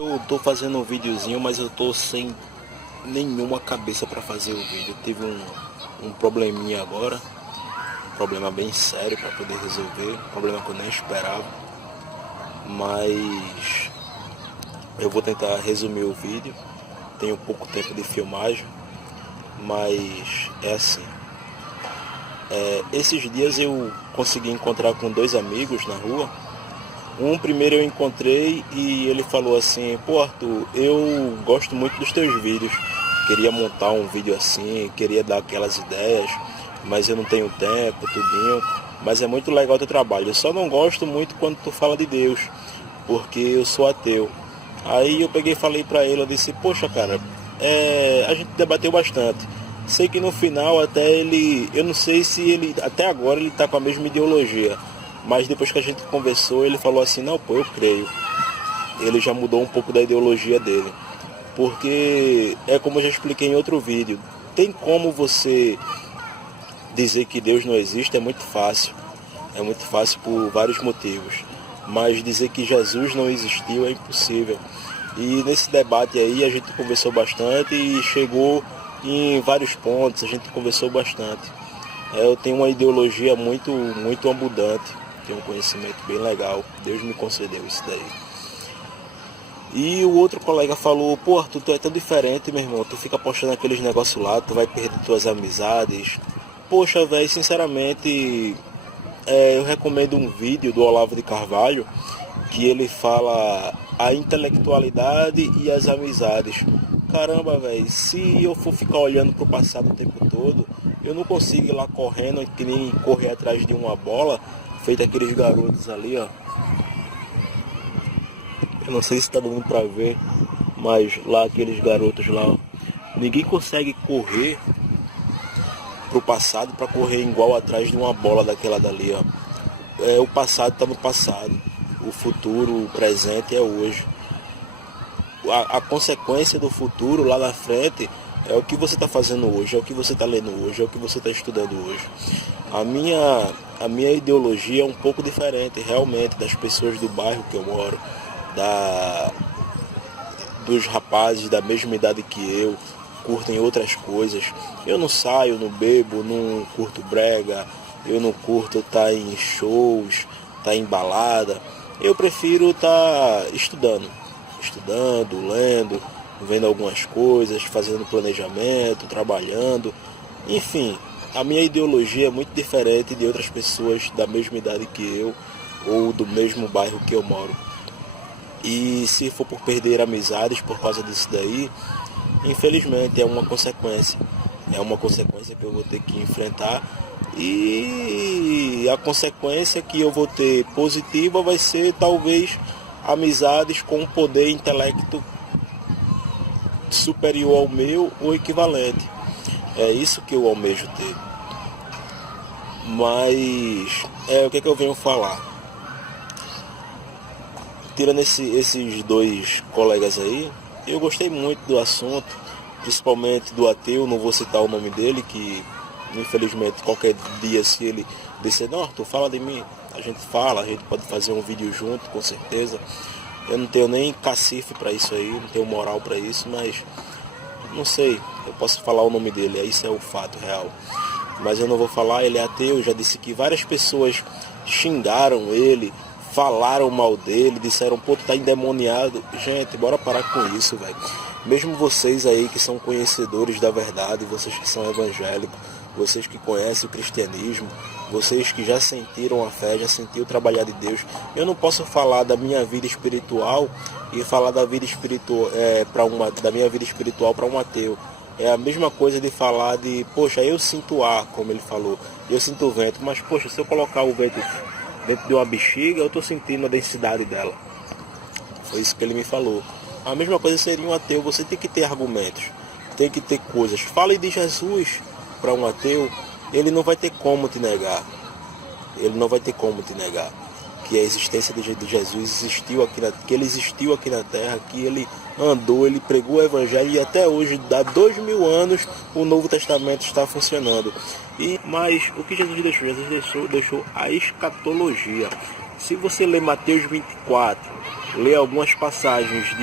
Eu tô fazendo um videozinho, mas eu tô sem nenhuma cabeça para fazer o vídeo. Tive um probleminha agora, um problema bem sério para poder resolver, um problema que eu nem esperava. Mas eu vou tentar resumir o vídeo. Tenho pouco tempo de filmagem, mas é assim. Esses dias eu consegui encontrar com dois amigos na rua. Um primeiro eu encontrei e ele falou assim: pô, Arthur, eu gosto muito dos teus vídeos, queria montar um vídeo assim, queria dar aquelas ideias, mas eu não tenho tempo, tudinho, mas é muito legal o teu trabalho. Eu só não gosto muito quando tu fala de Deus, porque eu sou ateu. Aí eu peguei e falei pra ele, eu disse: poxa, cara, a gente debateu bastante. Sei que no final até ele, eu não sei se ele, até agora ele tá com a mesma ideologia, mas depois que a gente conversou, ele falou assim: não, pô, eu creio. Ele já mudou um pouco da ideologia dele. Porque é como eu já expliquei em outro vídeo. Tem como você dizer que Deus não existe, é muito fácil. É muito fácil por vários motivos. Mas dizer que Jesus não existiu é impossível. E nesse debate aí a gente conversou bastante e chegou em vários pontos, a gente conversou bastante. Eu tenho uma ideologia muito abundante, tenho um conhecimento bem legal, Deus me concedeu isso daí. E o outro colega falou: pô, Arthur, tu é tão diferente, meu irmão, tu fica postando aqueles negócios lá, tu vai perder tuas amizades. Poxa, velho, sinceramente, eu recomendo um vídeo do Olavo de Carvalho, que ele fala a intelectualidade e as amizades. Caramba, velho, se eu for ficar olhando pro passado o tempo todo, eu não consigo ir lá correndo, que nem correr atrás de uma bola, feito aqueles garotos ali, ó. Eu não sei se tá dando pra ver, mas lá aqueles garotos lá, ó. Ninguém consegue correr pro passado para correr igual atrás de uma bola daquela dali, ó. O passado tá no passado, o futuro, o presente é hoje. A consequência do futuro lá na frente é o que você está fazendo hoje, é o que você está lendo hoje, é o que você está estudando hoje. A minha ideologia é um pouco diferente, realmente, das pessoas do bairro que eu moro, dos rapazes da mesma idade que eu, curtem outras coisas. Eu não saio, não bebo, não curto brega, eu não curto estar em shows, estar em balada. Eu prefiro estar estudando, lendo, vendo algumas coisas, fazendo planejamento, trabalhando. Enfim, a minha ideologia é muito diferente de outras pessoas da mesma idade que eu ou do mesmo bairro que eu moro. E se for por perder amizades por causa disso daí, infelizmente é uma consequência. É uma consequência que eu vou ter que enfrentar. E a consequência que eu vou ter positiva vai ser talvez amizades com um poder intelecto superior ao meu ou equivalente. É isso que eu almejo ter. Mas o que eu venho falar? Tirando esses dois colegas aí, eu gostei muito do assunto, principalmente do ateu, não vou citar o nome dele, que infelizmente qualquer dia se ele disser: não, Arthur, fala de mim, a gente fala, a gente pode fazer um vídeo junto, com certeza. Eu não tenho nem cacife para isso aí, não tenho moral para isso, mas não sei, eu posso falar o nome dele, isso é o fato real. Mas eu não vou falar, ele é ateu, já disse que várias pessoas xingaram ele, falaram mal dele, disseram: pô, tu tá endemoniado. Gente, bora parar com isso, velho. Mesmo vocês aí que são conhecedores da verdade, vocês que são evangélicos, vocês que conhecem o cristianismo, vocês que já sentiram a fé, já sentiram o trabalhar de Deus, eu não posso falar da minha vida espiritual e falar da vida espiritual da minha vida espiritual para um ateu. É a mesma coisa de falar de: poxa, eu sinto ar, como ele falou, eu sinto vento, mas poxa, se eu colocar o vento dentro de uma bexiga, eu estou sentindo a densidade dela. Foi isso que ele me falou. A mesma coisa seria um ateu, você tem que ter argumentos, tem que ter coisas. Fale de Jesus para um ateu, ele não vai ter como te negar. Ele não vai ter como te negar que a existência de Jesus que ele existiu aqui na Terra, que ele andou, ele pregou o Evangelho e até hoje, há 2000 anos, o Novo Testamento está funcionando. Mas o que Jesus deixou? Jesus deixou a escatologia. Se você ler Mateus 24, ler algumas passagens,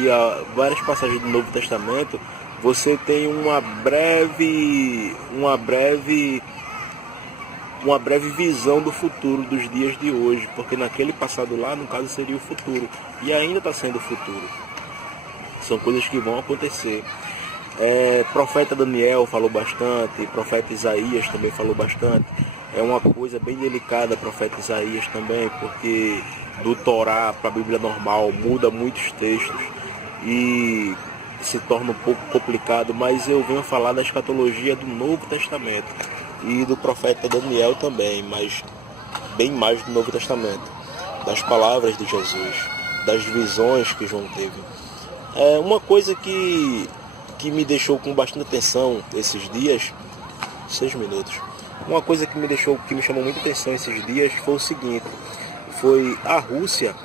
várias passagens do Novo Testamento, você tem uma breve visão do futuro, dos dias de hoje, porque naquele passado lá, no caso, seria o futuro, e ainda está sendo o futuro. São coisas que vão acontecer. Profeta Daniel falou bastante, profeta Isaías também falou bastante. É uma coisa bem delicada, profeta Isaías também, porque do Torá para a Bíblia normal muda muitos textos e se torna um pouco complicado, mas eu venho falar da escatologia do Novo Testamento e do profeta Daniel também, mas bem mais do Novo Testamento, das palavras de Jesus, das visões que João teve. Uma coisa que me deixou com bastante atenção esses dias, 6 minutos, uma coisa que me chamou muita atenção esses dias foi o seguinte, foi a Rússia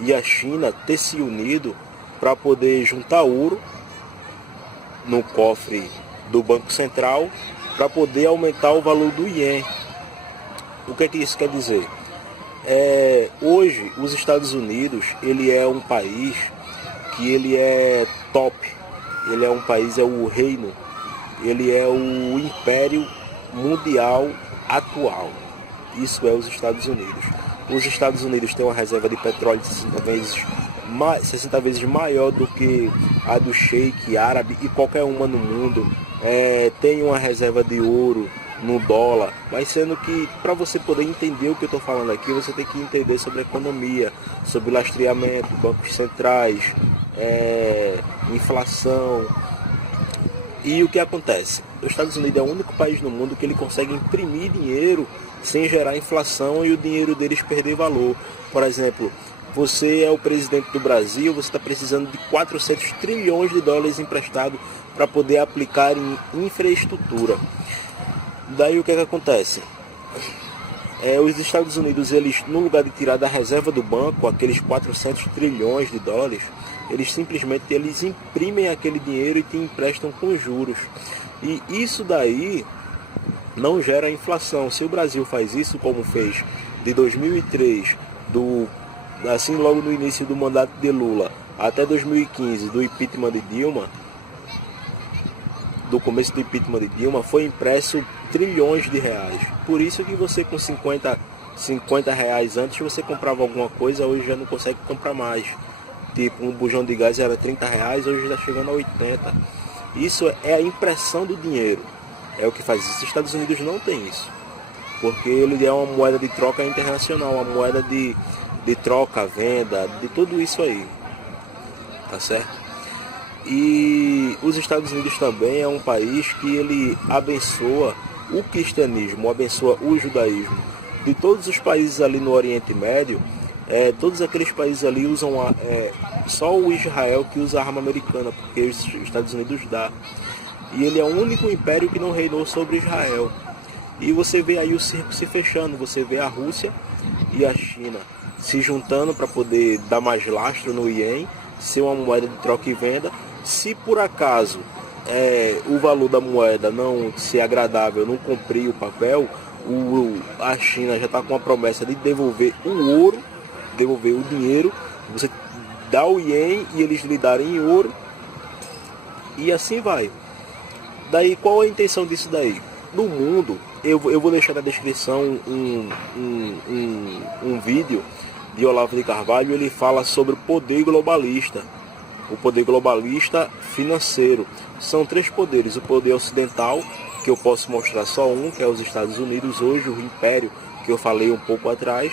e a China ter se unido para poder juntar ouro no cofre do Banco Central para poder aumentar o valor do iene. O que é que isso quer dizer? Hoje, os Estados Unidos, ele é um país que ele é top, ele é um país, é o reino, ele é o império mundial atual. Isso é os Estados Unidos. Os Estados Unidos têm uma reserva de petróleo 60 vezes maior do que a do Sheik árabe e qualquer uma no mundo. Tem uma reserva de ouro no dólar, mas sendo que para você poder entender o que eu estou falando aqui, você tem que entender sobre economia, sobre lastreamento, bancos centrais, inflação. E o que acontece? Os Estados Unidos é o único país no mundo que ele consegue imprimir dinheiro sem gerar inflação e o dinheiro deles perder valor. Por exemplo, você é o presidente do Brasil, você está precisando de 400 trilhões de dólares emprestado para poder aplicar em infraestrutura. Daí o que acontece? Os Estados Unidos, eles, no lugar de tirar da reserva do banco aqueles 400 trilhões de dólares, eles simplesmente imprimem aquele dinheiro e te emprestam com juros. E isso daí não gera inflação. Se o Brasil faz isso, como fez de 2003, assim logo no início do mandato de Lula, até 2015, do impeachment de Dilma, do começo do impeachment de Dilma, foi impresso trilhões de reais. Por isso que você com 50 reais antes você comprava alguma coisa, hoje já não consegue comprar mais. Tipo, um bujão de gás era 30 reais, hoje está chegando a 80. Isso é a impressão do dinheiro. É o que faz isso. Os Estados Unidos não tem isso. Porque ele é uma moeda de troca internacional, uma moeda de troca, venda, de tudo isso aí. Tá certo? E os Estados Unidos também é um país que ele abençoa o cristianismo, abençoa o judaísmo. De todos os países ali no Oriente Médio, todos aqueles países ali usam só o Israel que usa arma americana, porque os Estados Unidos dá. E ele é o único império que não reinou sobre Israel. E você vê aí o circo se fechando, você vê a Rússia e a China se juntando para poder dar mais lastro no iene, ser uma moeda de troca e venda. Se por acaso o valor da moeda não ser agradável, não cumprir o papel, a China já está com a promessa de devolver o ouro, devolver o dinheiro, você dá o iene e eles lhe darem em ouro, e assim vai. Daí, qual a intenção disso daí? No mundo, eu vou deixar na descrição um vídeo de Olavo de Carvalho. Ele fala sobre o poder globalista, o poder globalista financeiro. São 3 poderes: o poder ocidental, que eu posso mostrar só um, que é os Estados Unidos hoje, o império que eu falei um pouco atrás,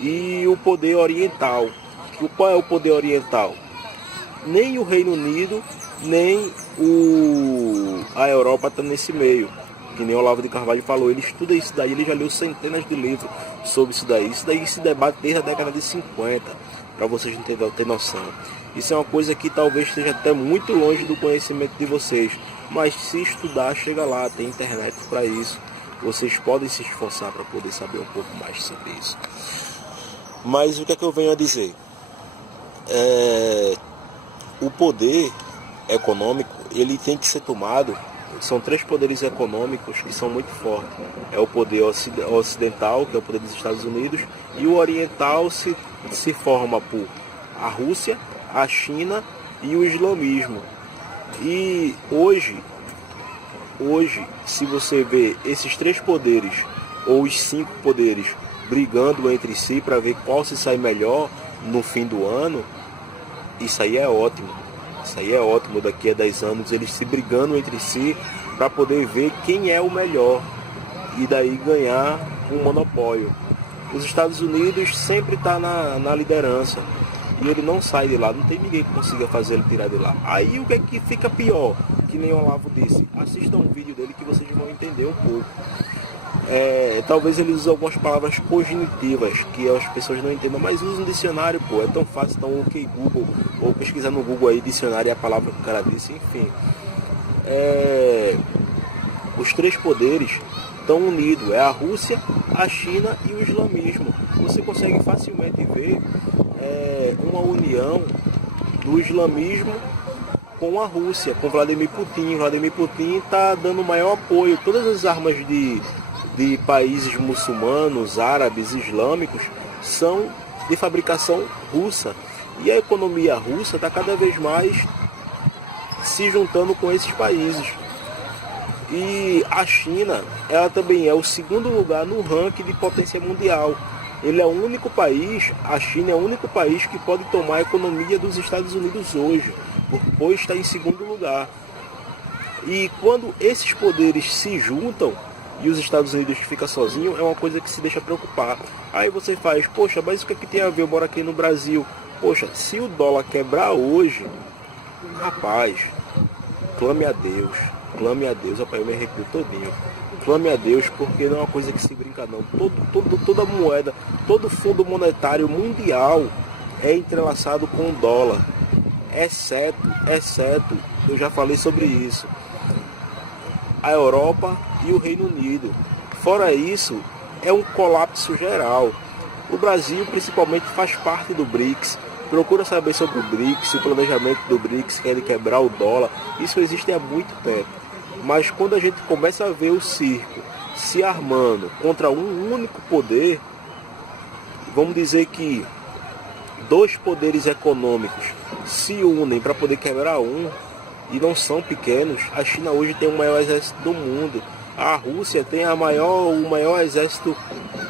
e o poder oriental. Qual é o poder oriental? Nem o Reino Unido, nem a Europa está nesse meio, que nem o Olavo de Carvalho falou. Ele estuda isso daí, ele já leu centenas de livros sobre isso daí. Isso daí se debate desde a década de 50, para vocês ter noção. Isso é uma coisa que talvez esteja até muito longe do conhecimento de vocês, mas se estudar, chega lá, tem internet para isso. Vocês podem se esforçar para poder saber um pouco mais sobre isso. Mas o que é que eu venho a dizer? O poder econômico, ele tem que ser tomado. São 3 poderes econômicos que são muito fortes. É o poder ocidental, que é o poder dos Estados Unidos, e o oriental se forma por a Rússia, a China e o islamismo. E hoje, se você vê esses 3 poderes, ou os 5 poderes, brigando entre si para ver qual se sai melhor no fim do ano, isso aí é ótimo. Isso aí é ótimo, daqui a 10 anos eles se brigando entre si para poder ver quem é o melhor e daí ganhar um monopólio. Os Estados Unidos sempre está na liderança e ele não sai de lá, não tem ninguém que consiga fazer ele tirar de lá. Aí o que é que fica pior? Que nem o Olavo disse, assistam um vídeo dele que vocês vão entender um pouco. Talvez ele use algumas palavras cognitivas que as pessoas não entendam, mas usa um dicionário, pô, é tão fácil, então ok Google, ou pesquisar no Google aí, dicionário e a palavra que o cara disse, enfim. Os 3 poderes estão unidos, é a Rússia, a China e o islamismo. Você consegue facilmente ver uma união do islamismo com a Rússia, com Vladimir Putin. Vladimir Putin está dando maior apoio. Todas as armas de países muçulmanos, árabes, islâmicos são de fabricação russa. E a economia russa está cada vez mais se juntando com esses países. E a China, ela também é o 2º lugar no ranking de potência mundial. Ele é o único país, a China é o único país que pode tomar a economia dos Estados Unidos hoje, pois está em 2º lugar. E quando esses poderes se juntam e os Estados Unidos ficam sozinhos, é uma coisa que se deixa preocupar. Aí você faz, poxa, mas o que é que tem a ver? Eu moro aqui no Brasil. Poxa, se o dólar quebrar hoje, rapaz, clame a Deus, rapaz, eu me arrepio todinho. Clame a Deus, porque não é uma coisa que se brinca não. Toda moeda, todo fundo monetário mundial é entrelaçado com o dólar. Exceto, eu já falei sobre isso, a Europa e o Reino Unido. Fora isso, é um colapso geral. O Brasil, principalmente, faz parte do BRICS. Procura saber sobre o BRICS, o planejamento do BRICS, quer quebrar o dólar. Isso existe há muito tempo. Mas quando a gente começa a ver o circo se armando contra um único poder, vamos dizer que 2 poderes econômicos se unem para poder quebrar um, e não são pequenos. A China hoje tem o maior exército do mundo. A Rússia tem o maior exército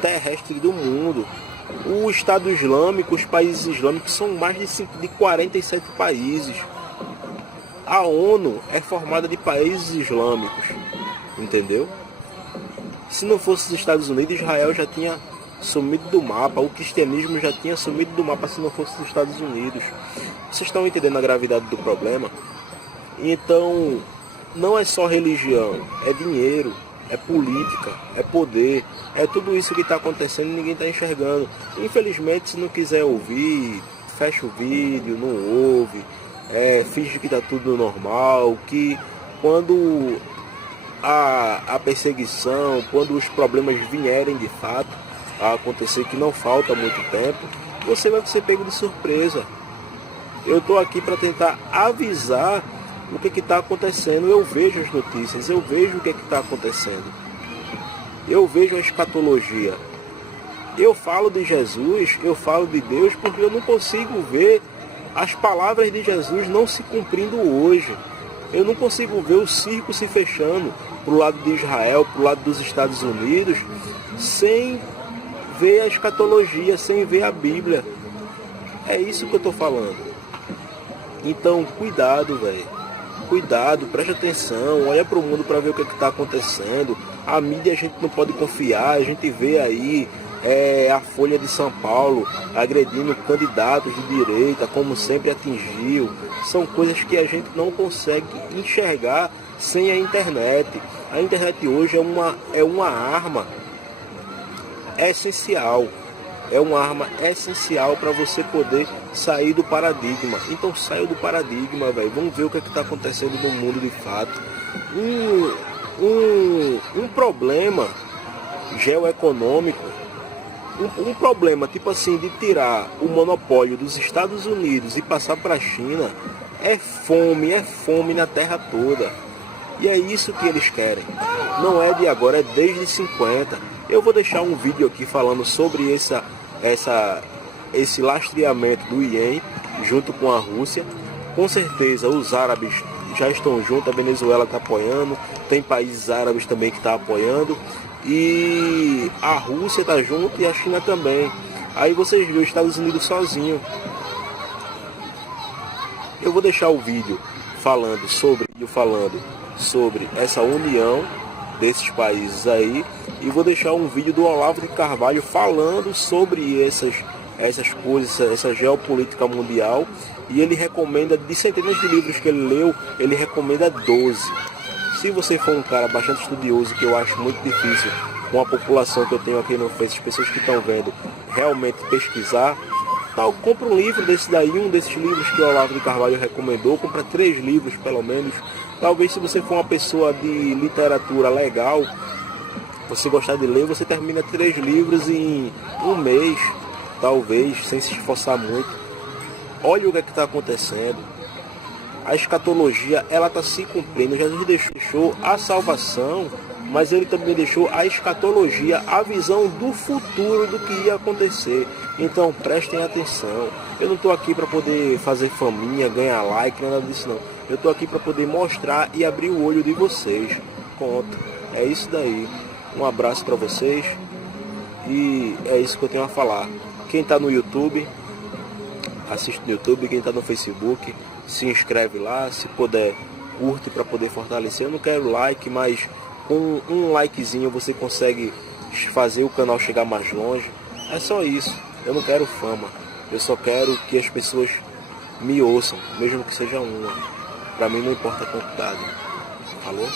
terrestre do mundo. O Estado Islâmico, os países islâmicos são mais de 47 países. A ONU é formada de países islâmicos, entendeu? Se não fosse os Estados Unidos, Israel já tinha sumido do mapa, o cristianismo já tinha sumido do mapa se não fosse os Estados Unidos. Vocês estão entendendo a gravidade do problema? Então, não é só religião, é dinheiro, é política, é poder, é tudo isso que está acontecendo e ninguém está enxergando. Infelizmente, se não quiser ouvir, fecha o vídeo, não ouve, finge que está tudo normal, que quando a perseguição, quando os problemas vierem de fato a acontecer, que não falta muito tempo, você vai ser pego de surpresa. Eu estou aqui para tentar avisar o que está acontecendo. Eu vejo as notícias, eu vejo o que está acontecendo, eu vejo a escatologia. Eu falo de Jesus, eu falo de Deus, porque eu não consigo ver as palavras de Jesus não se cumprindo hoje. Eu não consigo ver o circo se fechando para o lado de Israel, para o lado dos Estados Unidos, sem ver a escatologia, sem ver a Bíblia. É isso que eu estou falando. Então, cuidado, velho. Cuidado, preste atenção, olha para o mundo para ver o que está acontecendo. A mídia a gente não pode confiar, a gente vê aí a Folha de São Paulo agredindo candidatos de direita, como sempre atingiu. São coisas que a gente não consegue enxergar sem a internet. A internet hoje é uma arma essencial. É uma arma essencial para você poder sair do paradigma. Então saia do paradigma, velho. Vamos ver o que está acontecendo no mundo de fato. Um problema geoeconômico, um problema tipo assim de tirar o monopólio dos Estados Unidos e passar para a China, é fome na terra toda. E é isso que eles querem. Não é de agora, é desde 50. Eu vou deixar um vídeo aqui falando sobre esse lastreamento do iene junto com a Rússia. Com certeza os árabes já estão juntos, a Venezuela está apoiando, tem países árabes também que estão apoiando, e a Rússia está junto e a China também. Aí vocês viram os Estados Unidos sozinho. Eu vou deixar o vídeo falando sobre essa união desses países aí, e vou deixar um vídeo do Olavo de Carvalho falando sobre essas coisas, essa geopolítica mundial, e ele recomenda, de centenas de livros que ele leu, ele recomenda 12. Se você for um cara bastante estudioso, que eu acho muito difícil, com a população que eu tenho aqui no Face, as pessoas que estão vendo, realmente pesquisar, tal, compra um livro desse daí, um desses livros que o Olavo de Carvalho recomendou, compra 3 livros pelo menos. Talvez, se você for uma pessoa de literatura legal, você gostar de ler, você termina 3 livros em um mês, talvez, sem se esforçar muito. Olha o que está acontecendo. A escatologia, ela está se cumprindo. Jesus deixou a salvação, mas ele também deixou a escatologia, a visão do futuro, do que ia acontecer. Então prestem atenção. Eu não estou aqui para poder fazer faminha, ganhar like, nada disso não. Eu estou aqui para poder mostrar e abrir o olho de vocês. Ponto. É isso daí. Um abraço para vocês. E é isso que eu tenho a falar. Quem está no YouTube, assiste no YouTube. Quem está no Facebook, se inscreve lá. Se puder, curte para poder fortalecer. Eu não quero like, mas com um likezinho você consegue fazer o canal chegar mais longe. É só isso. Eu não quero fama. Eu só quero que as pessoas me ouçam, mesmo que seja uma. Pra mim não importa a quantidade. Falou?